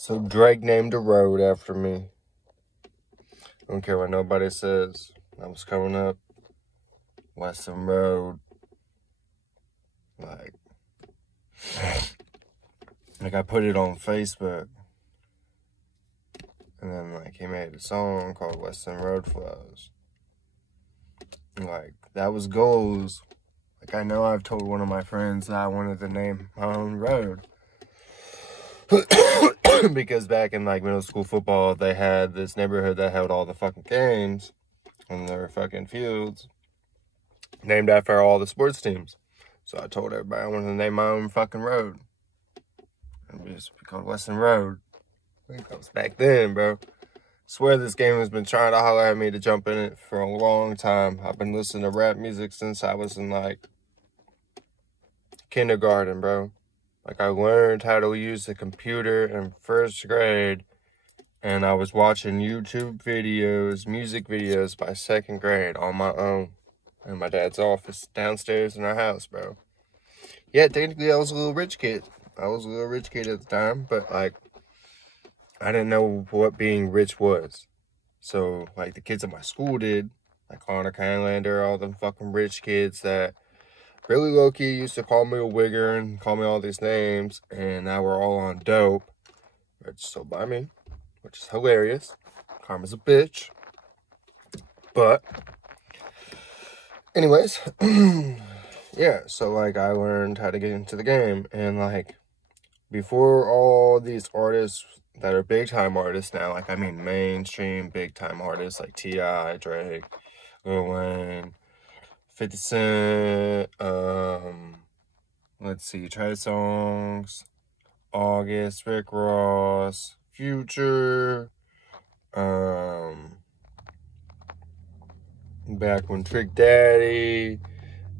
So Drake named a road after me. I don't care what nobody says. I was coming up Western Road. Like I put it on Facebook. And then, like, he made a song called Western Road Flows. Like, that was goals. Like, I know I've told one of my friends that I wanted to name my own road. Because back in, like, middle school football, they had this neighborhood that held all the fucking games on their fucking fields, named after all the sports teams. So I told everybody I wanted to name my own fucking road. And it was called Western Road. I think that was back then, bro. Swear this game has been trying to holler at me to jump in it for a long time. I've been listening to rap music since I was in, like, kindergarten, bro. Like, I learned how to use the computer in first grade, and I was watching YouTube videos, music videos by second grade on my own in my dad's office downstairs in our house, bro. Yeah, technically I was a little rich kid. I was a little rich kid at the time, but, like, I didn't know what being rich was. So, like, the kids at my school did. Like, Connor Kylander, all them fucking rich kids that really low-key used to call me a wigger and call me all these names. And now we're all on dope. Registered by me, which is hilarious. Karma's a bitch. But, anyways, yeah, so, like, I learned how to get into the game. And, like, before all these artists that are big-time artists now, like, I mean mainstream big-time artists like T.I., Drake, Lil Wayne, 50 Cent, let's see, Trey Songz, August, Rick Ross, Future, back when Trick Daddy,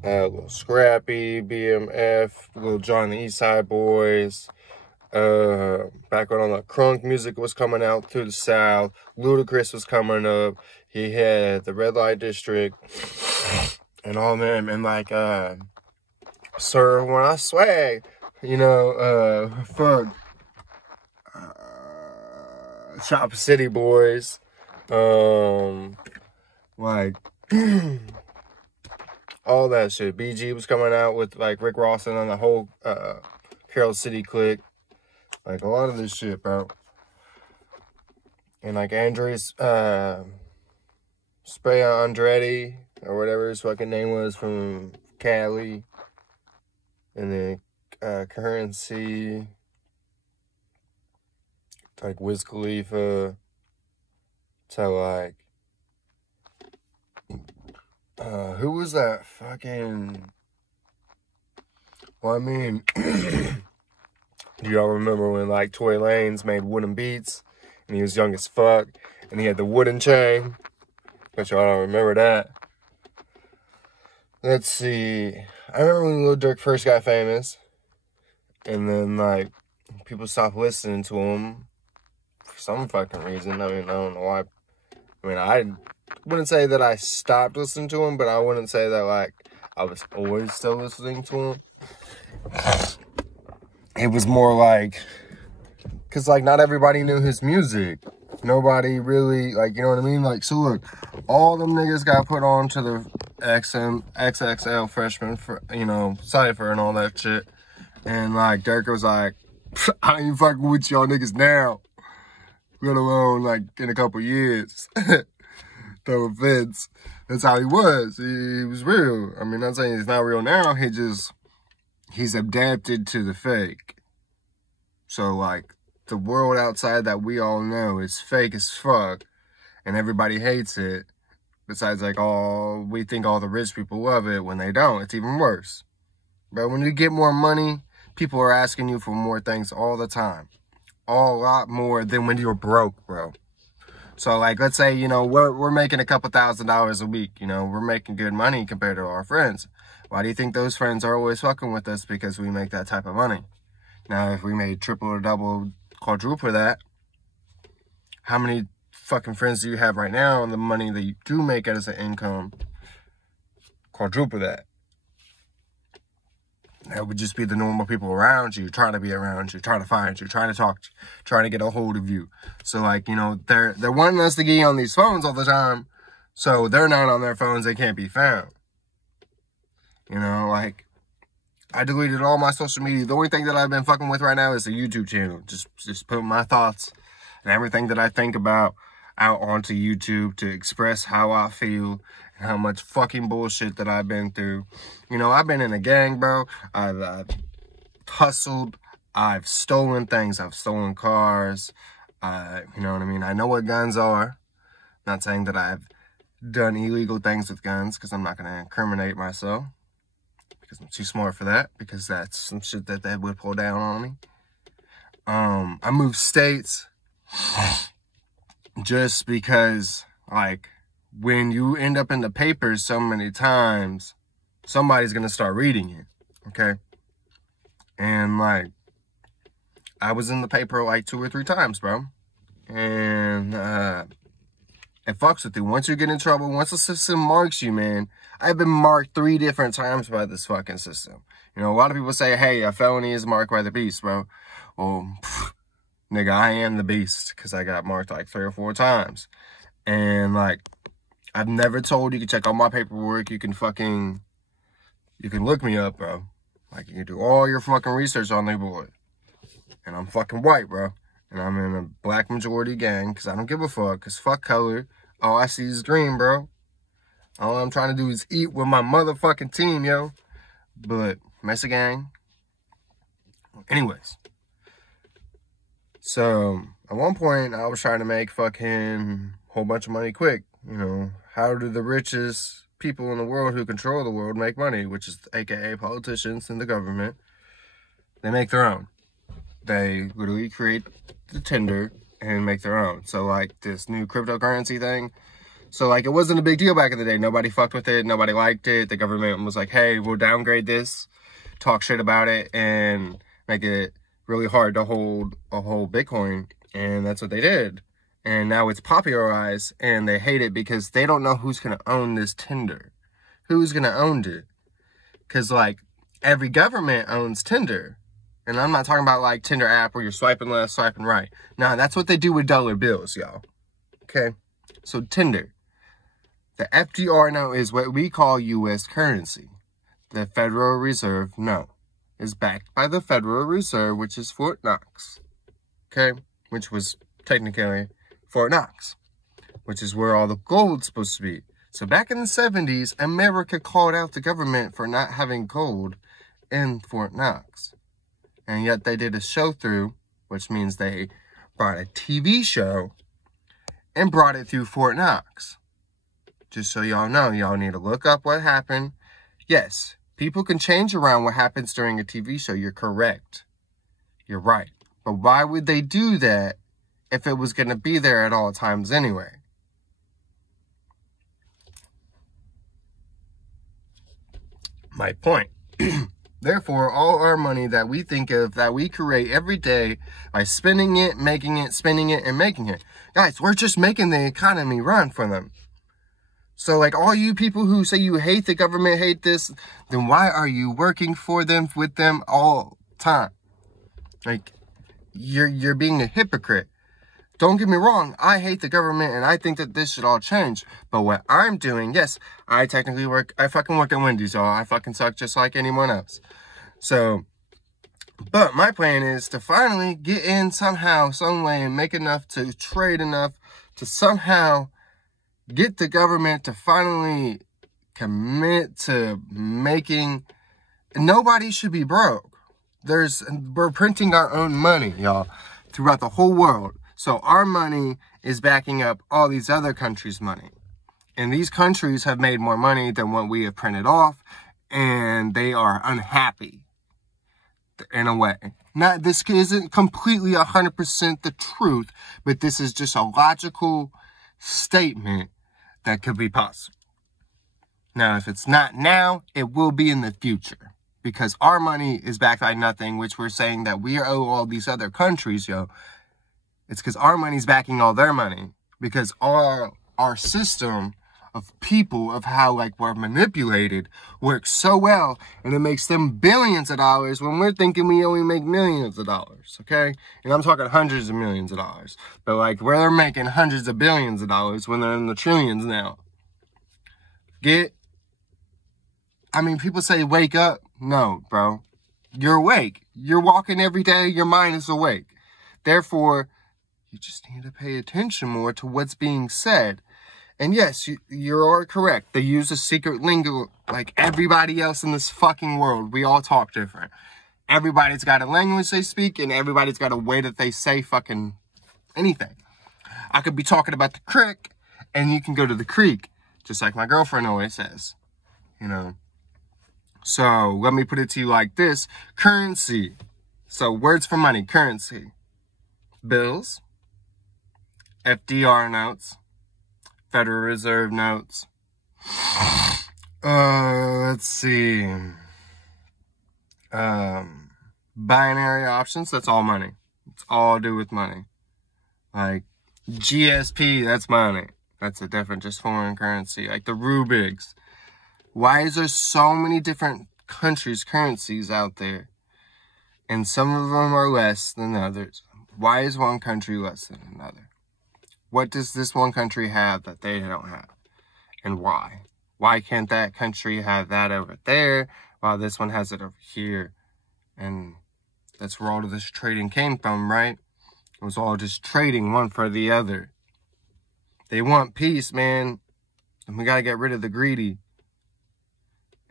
Lil Scrappy, BMF, Lil Jon, the East Side Boys, back when all the crunk music was coming out through the South, Ludacris was coming up, he had the Red Light District, and all them, and like, Sir, when I swag, you know, fuck, Chop City Boys, like, all that shit. BG was coming out with, like, Rick Ross and on the whole, Carol City clique. Like, a lot of this shit, bro. And, like, Andres, Spray Andretti, or whatever his fucking name was, from Cali. And then, Currency. Like, Wiz Khalifa. To, like, who was that fucking... Well, I mean... Do y'all remember when, like, Tory Lanez made wooden beats? And he was young as fuck. And he had the wooden chain. But y'all don't remember that. Let's see. I remember when Lil Durk first got famous. And then, like, people stopped listening to him. For some fucking reason. I mean, I don't know why. I mean, I wouldn't say that I stopped listening to him. But I wouldn't say that, like, I was always still listening to him. It was more like, because, like, not everybody knew his music. Nobody really, like, you know what I mean? Like, so, look, all them niggas got put on to the XXL freshman, for, you know, cypher and all that shit. And, like, Durk was like, I ain't fucking with y'all niggas now. Let alone, like, in a couple years. No offense. That's how he was. He was real. I mean, I'm not saying he's not real now. He's adapted to the fake. So, like, the world outside that we all know is fake as fuck. And everybody hates it. Besides, like, we think all the rich people love it when they don't. It's even worse. But when you get more money, people are asking you for more things all the time. A lot more than when you're broke, bro. So, like, let's say, you know, we're making a couple $1,000s a week. You know, we're making good money compared to our friends. Why do you think those friends are always fucking with us? Because we make that type of money. Now, if we made triple or double, quadruple that, how many fucking friends do you have right now? And the money that you do make as an income, quadruple that. That would just be the normal people around you, trying to be around you, trying to find you, trying to talk to you, trying to get a hold of you. So, like, you know, they're wanting us to get on these phones all the time. So they're not on their phones. They can't be found. You know, like, I deleted all my social media. The only thing that I've been fucking with right now is the YouTube channel. Just putting my thoughts and everything that I think about out onto YouTube to express how I feel and how much fucking bullshit that I've been through. You know, I've been in a gang, bro. I've hustled. I've stolen things. I've stolen cars. You know what I mean? I know what guns are. Not saying that I've done illegal things with guns, because I'm not going to incriminate myself, because I'm too smart for that, because that's some shit that would pull down on me. I moved states just because, like, when you end up in the papers so many times, somebody's going to start reading it, okay? And, like, I was in the paper, like, 2 or 3 times, bro. And, it fucks with you. Once you get in trouble, once the system marks you, man. I've been marked 3 different times by this fucking system. You know, a lot of people say, hey, a felony is marked by the beast, bro. Well, nigga, I am the beast, because I got marked like 3 or 4 times. And, like, I've never told you can check all my paperwork. You can look me up, bro. Like, you can do all your fucking research on the boy. And I'm fucking white, bro. And I'm in a black majority gang, because I don't give a fuck, because fuck color. All I see is green, bro. All I'm trying to do is eat with my motherfucking team, yo. But, mess a gang. Anyways. So, at one point, I was trying to make fucking whole bunch of money quick. You know, how do the richest people in the world who control the world make money? Which is, aka politicians and the government. They make their own. They literally create the Tinder and make their own. So, like, this new cryptocurrency thing. So, like, it wasn't a big deal back in the day. Nobody fucked with it. Nobody liked it. The government was like, hey, we'll downgrade this, talk shit about it, and make it really hard to hold a whole Bitcoin. And that's what they did. And now it's popularized, and they hate it because they don't know who's going to own this Tinder. Who's going to own it? Because, like, every government owns Tinder. And I'm not talking about, like, Tinder app where you're swiping left, swiping right. No, that's what they do with dollar bills, y'all. Okay? So, Tinder. The FDR note is what we call U.S. currency. The Federal Reserve note is backed by the Federal Reserve, which is Fort Knox. Okay? Which was technically Fort Knox. Which is where all the gold's supposed to be. So, back in the 70s, America called out the government for not having gold in Fort Knox. And yet they did a show through, which means they brought a TV show and brought it through Fort Knox. Just so y'all know, y'all need to look up what happened. Yes, people can change around what happens during a TV show. You're correct. You're right. But why would they do that if it was going to be there at all times anyway? My point. Therefore, all our money that we think of, that we create every day by spending it, making it, spending it, and making it. Guys, we're just making the economy run for them. So, like, all you people who say you hate the government, hate this, then why are you working for them, with them all time? Like, you're being a hypocrite. Don't get me wrong, I hate the government and I think that this should all change. But what I'm doing, yes, I technically I fucking work at Wendy's, y'all. I fucking suck just like anyone else. So, but my plan is to finally get in somehow, some way, and make enough to trade enough to somehow get the government to finally commit to making, nobody should be broke. We're printing our own money, y'all, throughout the whole world. So our money is backing up all these other countries' money. And these countries have made more money than what we have printed off. And they are unhappy. In a way. This isn't completely 100% the truth. But this is just a logical statement that could be possible. Now, if it's not now, it will be in the future. Because our money is backed by nothing. Which we're saying that we owe all these other countries, yo. It's because our money's backing all their money. Because our system, of people, of how like we're manipulated, works so well, and it makes them billions of dollars when we're thinking we only make millions of dollars, okay? And I'm talking hundreds of millions of dollars, but like where they're making hundreds of billions of dollars when they're in the trillions now. People say wake up. No, bro. You're awake. You're walking every day. Your mind is awake. Therefore, you just need to pay attention more to what's being said. And yes, you are correct. They use a secret lingo like everybody else in this fucking world. We all talk different. Everybody's got a language they speak, and everybody's got a way that they say fucking anything. I could be talking about the crick, and you can go to the creek, just like my girlfriend always says, you know. So let me put it to you like this. Currency. So words for money, currency. Bills, FDR notes, Federal Reserve notes. Let's see. Binary options, that's all money. It's all to do with money. Like GSP, that's money. That's a different, just foreign currency. Like the Rubiks. Why is there so many different countries' currencies out there? And some of them are less than others. Why is one country less than another? What does this one country have that they don't have? And why? Why can't that country have that over there while this one has it over here? And that's where all of this trading came from, right? It was all just trading one for the other. They want peace, man. And we gotta get rid of the greedy.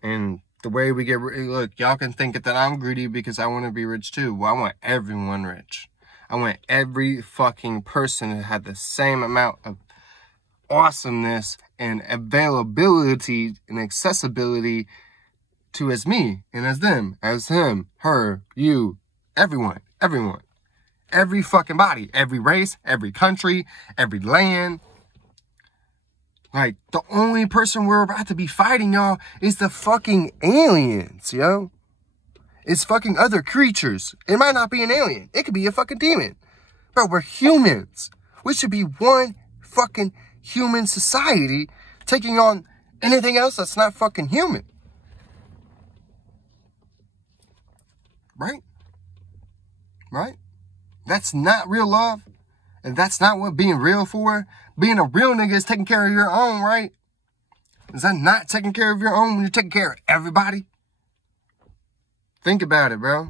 And the way we get rid, look, y'all can think that I'm greedy because I want to be rich too. Well, I want everyone rich. I want every fucking person to have the same amount of awesomeness and availability and accessibility to as me and as them, as him, her, you, everyone. Every fucking body, every race, every country, every land. Like, the only person we're about to be fighting, y'all, is the fucking aliens, yo. It's fucking other creatures. It might not be an alien. It could be a fucking demon. Bro, we're humans. We should be one fucking human society taking on anything else that's not fucking human. Right? Right? That's not real love. And that's not what being real for. Being a real nigga is taking care of your own, right? Is that not taking care of your own when you're taking care of everybody? Think about it, bro.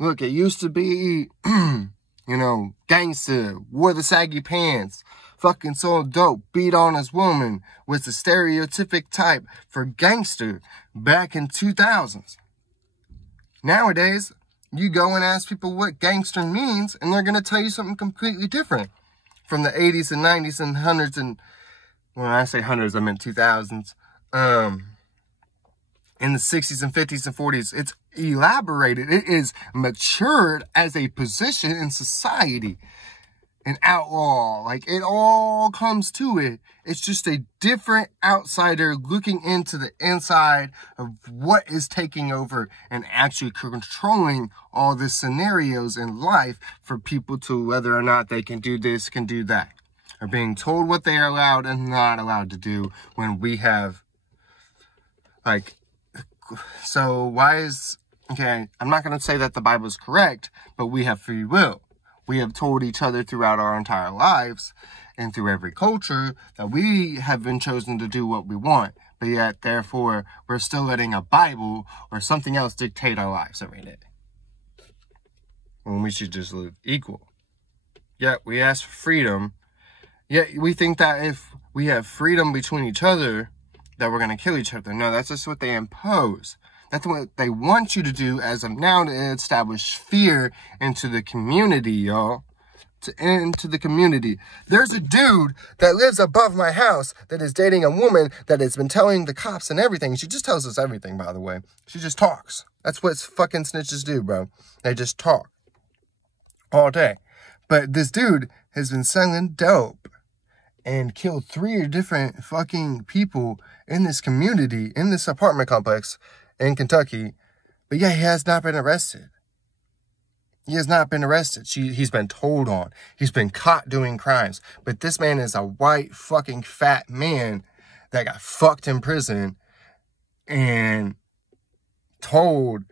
Look, it used to be, gangster, wore the saggy pants, fucking sold dope, beat on his woman, was the stereotypic type for gangster back in 2000s. Nowadays, you go and ask people what gangster means, and they're going to tell you something completely different from the 80s and 90s and hundreds and, when I say hundreds, I meant 2000s. In the 60s and 50s and 40s, it's elaborated. It is matured as a position in society. An outlaw. Like, it all comes to it. It's just a different outsider looking into the inside of what is taking over and actually controlling all the scenarios in life for people to whether or not they can do this, can do that. Or being told what they are allowed and not allowed to do when we have, like, so why is, okay, I'm not going to say that the Bible is correct, but we have free will. We have told each other throughout our entire lives and through every culture that we have been chosen to do what we want. But yet, therefore, we're still letting a Bible or something else dictate our lives every day. When we should just live equal. Yet, we ask for freedom. Yet, we think that if we have freedom between each other, that we're going to kill each other. No, that's just what they impose. That's what they want you to do as of now, to establish fear into the community, y'all. Into the community. There's a dude that lives above my house that is dating a woman that has been telling the cops and everything. She just tells us everything, by the way. She just talks. That's what fucking snitches do, bro. They just talk. All day. But this dude has been selling dope and killed 3 different fucking people in this community, in this apartment complex in Kentucky. But yeah, he has not been arrested. He has not been arrested. He's been told on. He's been caught doing crimes. But this man is a white fucking fat man that got fucked in prison and told,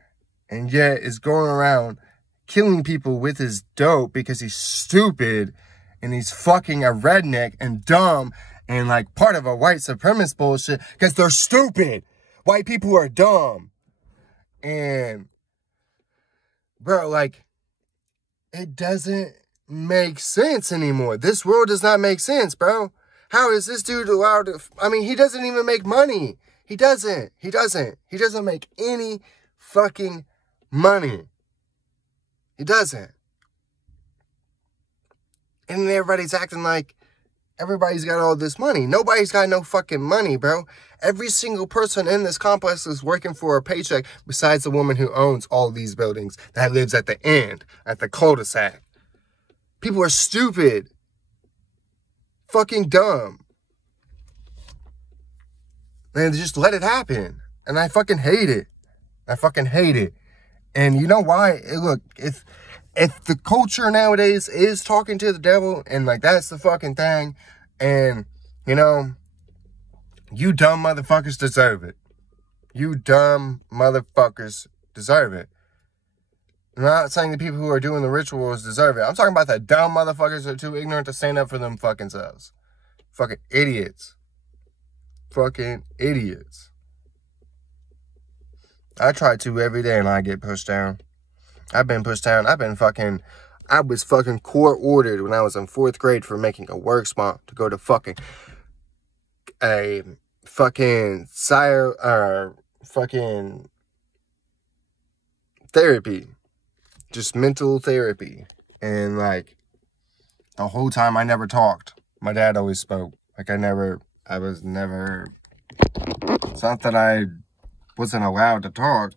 and yet is going around killing people with his dope because he's stupid and he's fucking a redneck and dumb and like part of a white supremacist bullshit because they're stupid. White people are dumb. And bro, like, it doesn't make sense anymore. This world does not make sense, bro. How is this dude allowed to... I mean, he doesn't even make money. He doesn't. He doesn't make any fucking money. He doesn't. And everybody's acting like everybody's got all this money. Nobody's got no fucking money, bro. Every single person in this complex is working for a paycheck besides the woman who owns all these buildings that lives at the end, at the cul-de-sac. People are stupid. Fucking dumb. And just let it happen. And I fucking hate it. I fucking hate it. And you know why? Look, if the culture nowadays is talking to the devil, and like that's the fucking thing, and you know, you dumb motherfuckers deserve it. You dumb motherfuckers deserve it. I'm not saying the people who are doing the rituals deserve it. I'm talking about the dumb motherfuckers who are too ignorant to stand up for them fucking selves. Fucking idiots. Fucking idiots. I try to every day and I get pushed down. I've been pushed down. I was fucking court ordered when I was in 4th grade for making a work spot to go to fucking therapy. Just mental therapy. And like the whole time I never talked. My dad always spoke. Like it's not that I wasn't allowed to talk.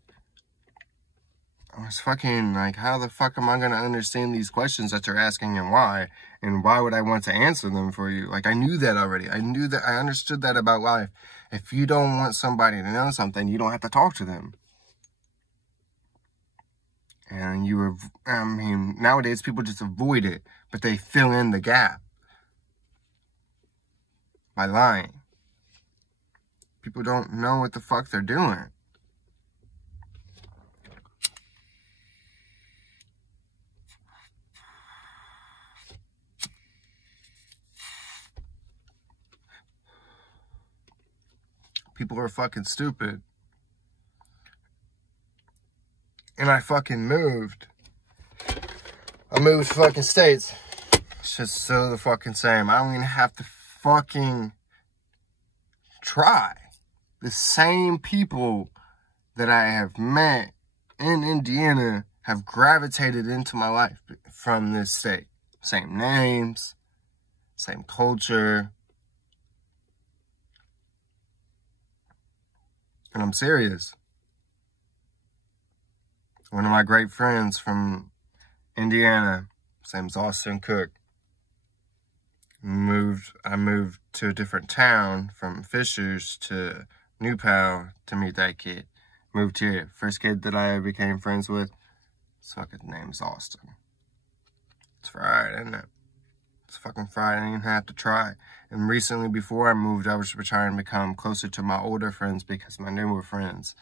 I was fucking like, how the fuck am I going to understand these questions that you're asking and why? And why would I want to answer them for you? Like, I knew that already. I understood that about life. If you don't want somebody to know something, you don't have to talk to them. And nowadays people just avoid it, but they fill in the gap by lying. People don't know what the fuck they're doing. People are fucking stupid. And I fucking moved. I moved fucking states. It's just so the fucking same. I don't even have to fucking try. The same people that I have met in Indiana have gravitated into my life from this state. Same names, same culture. And I'm serious. One of my great friends from Indiana, his name's Austin Cook. I moved to a different town from Fishers to New Pal to meet that kid. Moved here. First kid that I became friends with, his fucking name's Austin. It's Friday, isn't it? It's fucking Friday. I didn't even have to try. And recently, before I moved, I was trying to become closer to my older friends because my newer friends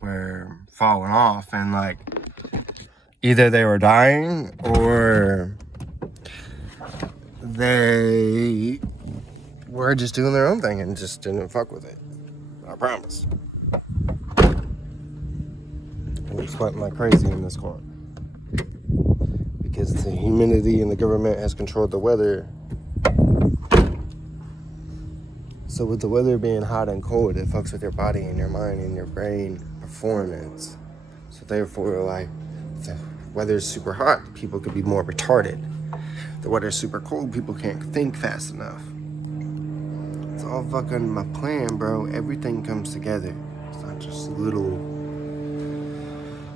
were falling off. And, like, either they were dying or they were just doing their own thing and just didn't fuck with it. I promise. I'm sweating like crazy in this car. Because the humidity in the government has controlled the weather. So with the weather being hot and cold, it fucks with your body and your mind and your brain performance. So therefore, like, if the weather's super hot, people could be more retarded. If the weather's super cold, people can't think fast enough. It's all fucking my plan, bro. Everything comes together. It's not just little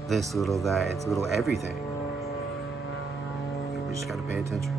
this, little that. It's little everything. We just gotta pay attention.